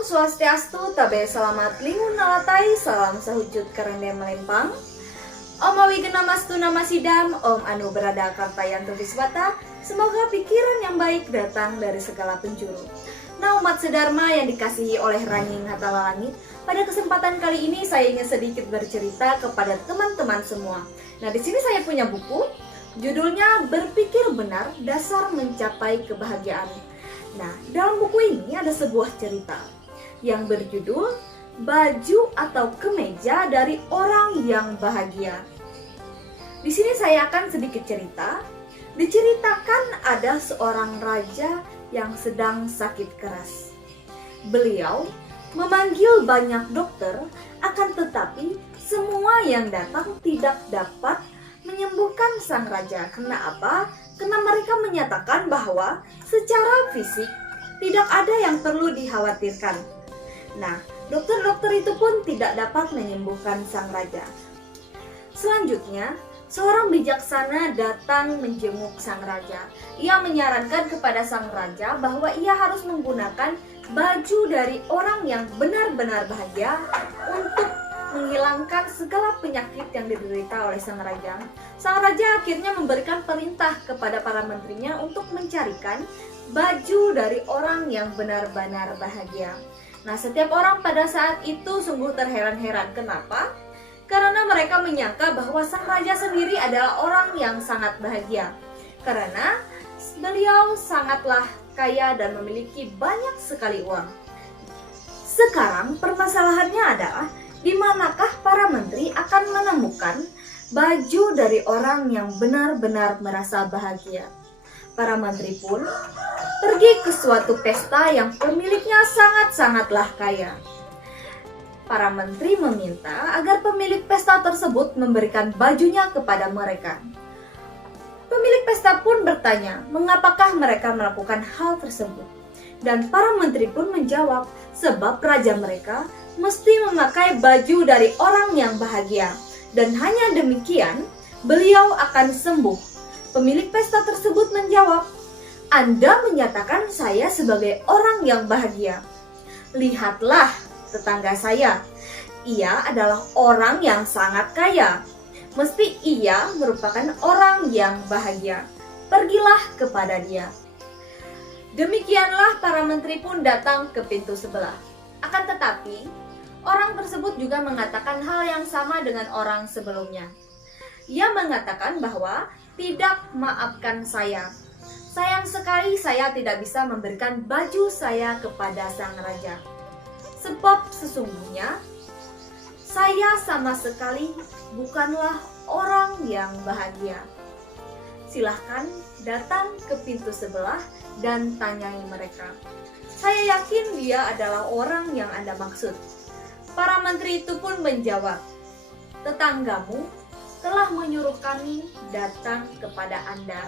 Om Swastiastu, tabe selamat lingun nalatai, salam sahujud karende melempang. Om awigena mastu nama sidam, Om anu berada kartayantu viswata, semoga pikiran yang baik datang dari segala penjuru. Nah umat sedharma yang dikasihi oleh Ranying Hatala Langit, pada kesempatan kali ini saya ingin sedikit bercerita kepada teman-teman semua. Nah di sini saya punya buku, judulnya Berpikir Benar, Dasar Mencapai Kebahagiaan. Nah, dalam buku ini ada sebuah cerita yang berjudul Baju atau Kemeja dari Orang yang Bahagia. Di sini saya akan sedikit cerita. Diceritakan ada seorang raja yang sedang sakit keras. Beliau memanggil banyak dokter, akan tetapi semua yang datang tidak dapat menyembuhkan sang raja. Karena apa? Karena mereka menyatakan bahwa secara fisik tidak ada yang perlu dikhawatirkan. Nah, dokter-dokter itu pun tidak dapat menyembuhkan sang raja. Selanjutnya, seorang bijaksana datang menjenguk sang raja. Ia menyarankan kepada sang raja bahwa ia harus menggunakan baju dari orang yang benar-benar bahagia untuk menghilangkan segala penyakit yang diderita oleh sang raja. Sang raja akhirnya memberikan perintah kepada para menterinya untuk mencarikan baju dari orang yang benar-benar bahagia. Nah, setiap orang pada saat itu sungguh terheran-heran. Kenapa? Karena mereka menyangka bahwa sang raja sendiri adalah orang yang sangat bahagia. Karena beliau sangatlah kaya dan memiliki banyak sekali uang. Sekarang permasalahannya adalah di manakah para menteri akan menemukan baju dari orang yang benar-benar merasa bahagia. Para menteri pun pergi ke suatu pesta yang pemiliknya sangat-sangatlah kaya. Para menteri meminta agar pemilik pesta tersebut memberikan bajunya kepada mereka. Pemilik pesta pun bertanya, mengapakah mereka melakukan hal tersebut? Dan para menteri pun menjawab, sebab raja mereka mesti memakai baju dari orang yang bahagia. Dan hanya demikian, beliau akan sembuh. Pemilik pesta tersebut menjawab, Anda menyatakan saya sebagai orang yang bahagia. Lihatlah tetangga saya, ia adalah orang yang sangat kaya. Mesti ia merupakan orang yang bahagia. Pergilah kepada dia. Demikianlah para menteri pun datang ke pintu sebelah. Akan tetapi, orang tersebut juga mengatakan hal yang sama dengan orang sebelumnya. Ia mengatakan bahwa tidak, maafkan saya. Sayang sekali saya tidak bisa memberikan baju saya kepada sang raja. Sebab sesungguhnya saya sama sekali bukanlah orang yang bahagia. Silahkan datang ke pintu sebelah dan tanyai mereka. Saya yakin dia adalah orang yang Anda maksud. Para menteri itu pun menjawab, tetanggamu telah menyuruh kami datang kepada Anda.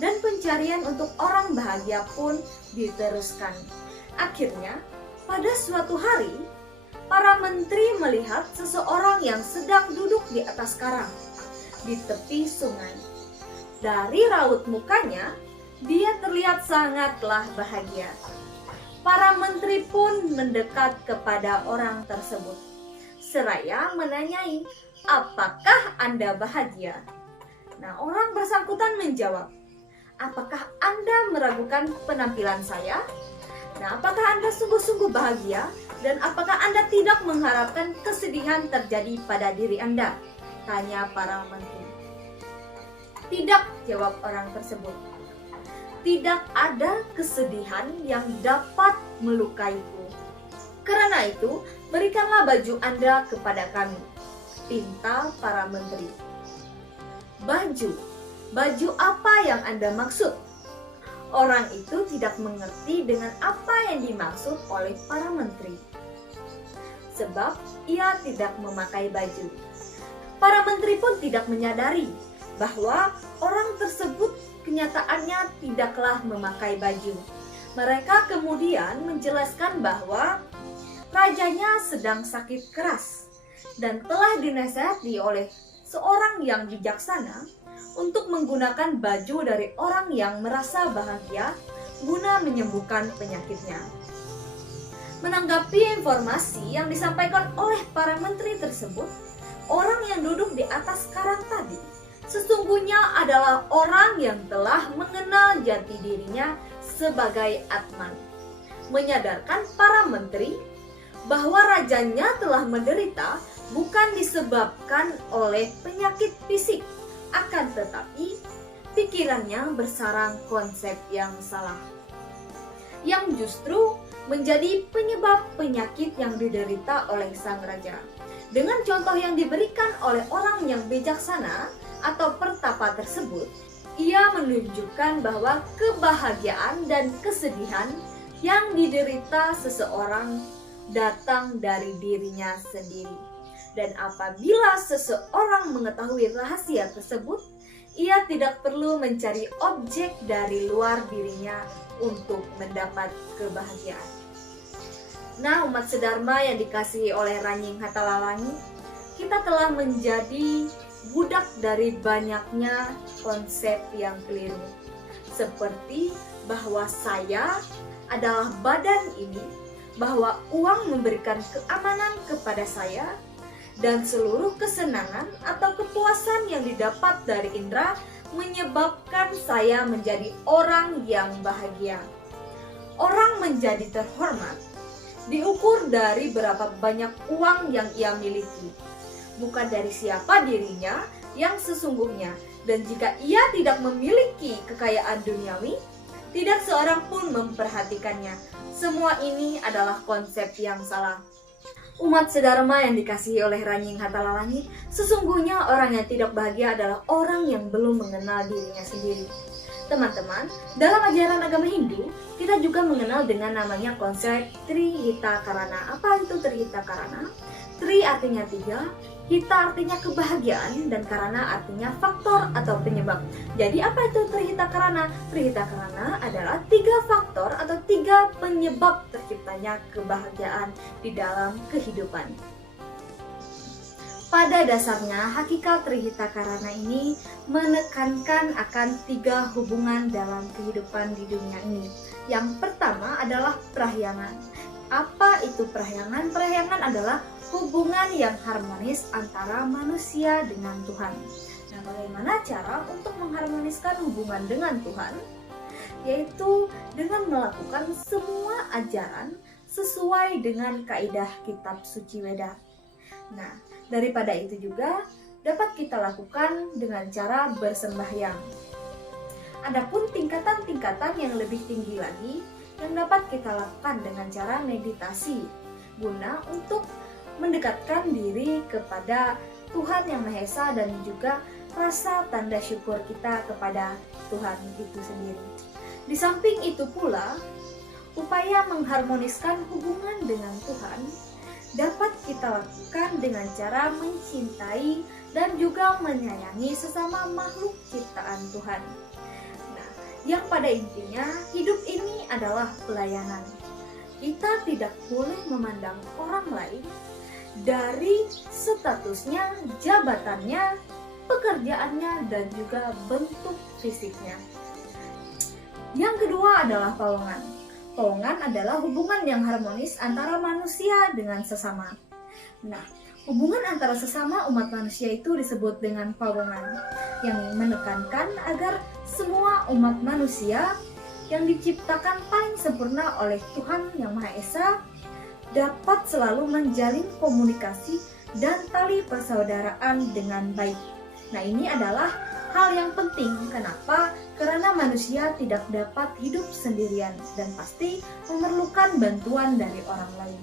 Dan pencarian untuk orang bahagia pun diteruskan. Akhirnya, pada suatu hari, para menteri melihat seseorang yang sedang duduk di atas karang di tepi sungai. Dari raut mukanya, dia terlihat sangatlah bahagia. Para menteri pun mendekat kepada orang tersebut, seraya menanyai, apakah Anda bahagia? Nah, orang bersangkutan menjawab, apakah Anda meragukan penampilan saya? Nah, apakah Anda sungguh-sungguh bahagia? Dan apakah Anda tidak mengharapkan kesedihan terjadi pada diri Anda? Tanya para menteri. Tidak, jawab orang tersebut. Tidak ada kesedihan yang dapat melukaiku. Karena itu, berikanlah baju Anda kepada kami, pinta para menteri. Baju? Baju apa yang Anda maksud? Orang itu tidak mengerti dengan apa yang dimaksud oleh para menteri. Sebab ia tidak memakai baju. Para menteri pun tidak menyadari bahwa orang tersebut kenyataannya tidaklah memakai baju. Mereka kemudian menjelaskan bahwa rajanya sedang sakit keras dan telah dinasihati oleh seorang yang bijaksana untuk menggunakan baju dari orang yang merasa bahagia guna menyembuhkan penyakitnya. Menanggapi informasi yang disampaikan oleh para menteri tersebut, orang yang duduk di atas karang tadi sesungguhnya adalah orang yang telah mengenal jati dirinya sebagai Atman, menyadarkan para menteri bahwa rajanya telah menderita bukan disebabkan oleh penyakit fisik, akan tetapi pikirannya bersarang konsep yang salah, yang justru menjadi penyebab penyakit yang diderita oleh sang raja. Dengan contoh yang diberikan oleh orang yang bijaksana atau pertapa tersebut, ia menunjukkan bahwa kebahagiaan dan kesedihan yang diderita seseorang datang dari dirinya sendiri. Dan apabila seseorang mengetahui rahasia tersebut, ia tidak perlu mencari objek dari luar dirinya untuk mendapat kebahagiaan. Nah, umat sedharma yang dikasihi oleh Ranying Hatalalangi, kita telah menjadi budak dari banyaknya konsep yang keliru. Seperti bahwa saya adalah badan ini, bahwa uang memberikan keamanan kepada saya, dan seluruh kesenangan atau kepuasan yang didapat dari indera menyebabkan saya menjadi orang yang bahagia. Orang menjadi terhormat diukur dari berapa banyak uang yang ia miliki, bukan dari siapa dirinya yang sesungguhnya. Dan jika ia tidak memiliki kekayaan duniawi, tidak seorang pun memperhatikannya. Semua ini adalah konsep yang salah. Umat sedharma yang dikasihi oleh Ranying Hatalalangi, sesungguhnya orang yang tidak bahagia adalah orang yang belum mengenal dirinya sendiri. Teman-teman, dalam ajaran agama Hindu, kita juga mengenal dengan namanya konsep Trihita Karana. Apa itu Trihita Karana? Tri artinya 3, Hita artinya kebahagiaan, dan Karana artinya faktor atau penyebab. Jadi apa itu Trihita Karana? Trihita Karana adalah 3 faktor atau 3 penyebab terciptanya kebahagiaan di dalam kehidupan. Pada dasarnya, hakikat Trihita Karana ini menekankan akan 3 hubungan dalam kehidupan di dunia ini. Yang pertama adalah prahyangan. Apa itu prahyangan? Prahyangan adalah hubungan yang harmonis antara manusia dengan Tuhan. Nah, bagaimana cara untuk mengharmoniskan hubungan dengan Tuhan? Yaitu dengan melakukan semua ajaran sesuai dengan kaidah kitab suci Weda. Nah, daripada itu juga dapat kita lakukan dengan cara bersembahyang. Adapun tingkatan-tingkatan yang lebih tinggi lagi yang dapat kita lakukan dengan cara meditasi, guna untuk mendekatkan diri kepada Tuhan Yang Maha Esa dan juga rasa tanda syukur kita kepada Tuhan itu sendiri. Di samping itu pula, upaya mengharmoniskan hubungan dengan Tuhan dapat kita lakukan dengan cara mencintai dan juga menyayangi sesama makhluk ciptaan Tuhan. Nah, yang pada intinya hidup ini adalah pelayanan. Kita tidak boleh memandang orang lain dari statusnya, jabatannya, pekerjaannya, dan juga bentuk fisiknya. Yang kedua adalah pawongan. Pawongan adalah hubungan yang harmonis antara manusia dengan sesama. Nah, hubungan antara sesama umat manusia itu disebut dengan pawongan, yang menekankan agar semua umat manusia yang diciptakan paling sempurna oleh Tuhan Yang Maha Esa dapat selalu menjalin komunikasi dan tali persaudaraan dengan baik. Nah, ini adalah hal yang penting. Kenapa? Karena manusia tidak dapat hidup sendirian dan pasti memerlukan bantuan dari orang lain.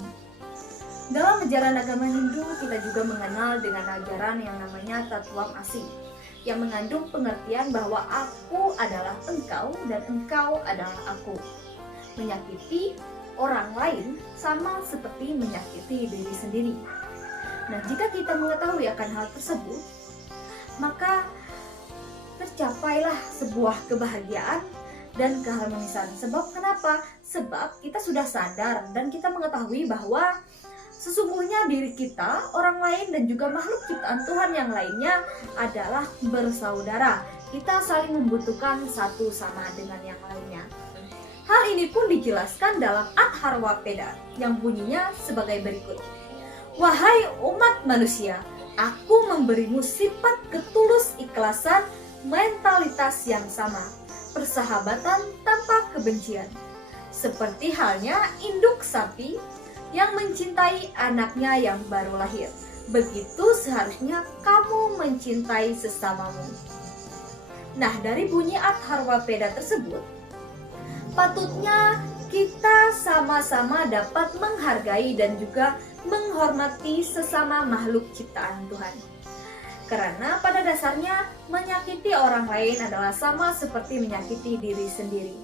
Dalam ajaran agama Hindu, kita juga mengenal dengan ajaran yang namanya Tatwam Asi, yang mengandung pengertian bahwa aku adalah engkau dan engkau adalah aku. Menyakiti orang lain sama seperti menyakiti diri sendiri. Nah, jika kita mengetahui akan hal tersebut, maka tercapailah sebuah kebahagiaan dan keharmonisan. Sebab kenapa? Sebab kita sudah sadar dan kita mengetahui bahwa sesungguhnya diri kita, orang lain, dan juga makhluk ciptaan Tuhan yang lainnya adalah bersaudara. Kita saling membutuhkan satu sama dengan yang lainnya. Hal ini pun dijelaskan dalam Atharvaveda yang bunyinya sebagai berikut. Wahai umat manusia, aku memberimu sifat ketulus ikhlasan, mentalitas yang sama, persahabatan tanpa kebencian. Seperti halnya induk sapi yang mencintai anaknya yang baru lahir. Begitu seharusnya kamu mencintai sesamamu. Nah, dari bunyi Atharvaveda tersebut, patutnya kita sama-sama dapat menghargai dan juga menghormati sesama makhluk ciptaan Tuhan. Karena pada dasarnya menyakiti orang lain adalah sama seperti menyakiti diri sendiri.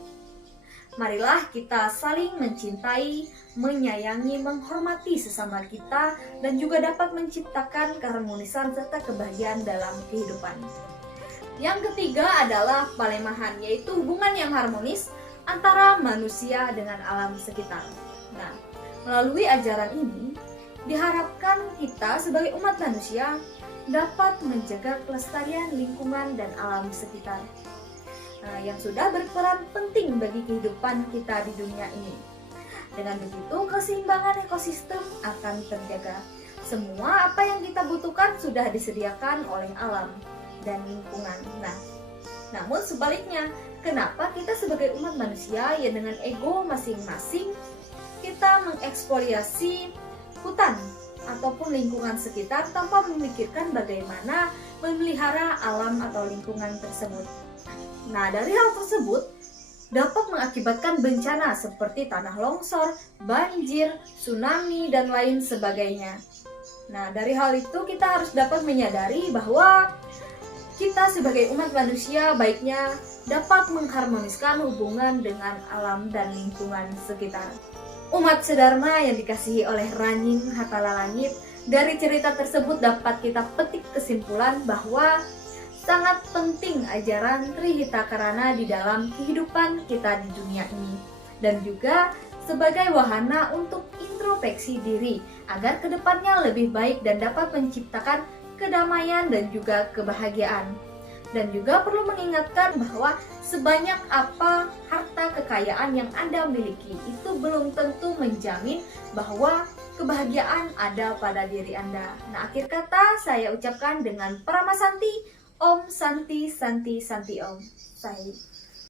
Marilah kita saling mencintai, menyayangi, menghormati sesama kita dan juga dapat menciptakan keharmonisan serta kebahagiaan dalam kehidupan. Yang ketiga adalah palemahan, yaitu hubungan yang harmonis antara manusia dengan alam sekitar. Nah, melalui ajaran ini, diharapkan kita sebagai umat manusia dapat menjaga kelestarian lingkungan dan alam sekitar, yang sudah berperan penting bagi kehidupan kita di dunia ini. Dengan begitu, keseimbangan ekosistem akan terjaga. Semua apa yang kita butuhkan sudah disediakan oleh alam dan lingkungan. Namun sebaliknya, kenapa kita sebagai umat manusia yang dengan ego masing-masing kita mengeksplorasi hutan ataupun lingkungan sekitar tanpa memikirkan bagaimana memelihara alam atau lingkungan tersebut. Nah, dari hal tersebut dapat mengakibatkan bencana seperti tanah longsor, banjir, tsunami, dan lain sebagainya. Nah, dari hal itu kita harus dapat menyadari bahwa kita sebagai umat manusia baiknya dapat mengharmoniskan hubungan dengan alam dan lingkungan sekitar. Umat sedharma yang dikasihi oleh Ranjing Hatala Langit, dari cerita tersebut dapat kita petik kesimpulan bahwa sangat penting ajaran Trihitakarana di dalam kehidupan kita di dunia ini, dan juga sebagai wahana untuk introspeksi diri agar kedepannya lebih baik dan dapat menciptakan kedamaian dan juga kebahagiaan. Dan juga perlu mengingatkan bahwa sebanyak apa harta kekayaan yang Anda miliki itu belum tentu menjamin bahwa kebahagiaan ada pada diri Anda. Nah, akhir kata saya ucapkan dengan Paramasanti, Om Santi Santi Santi Om. Saya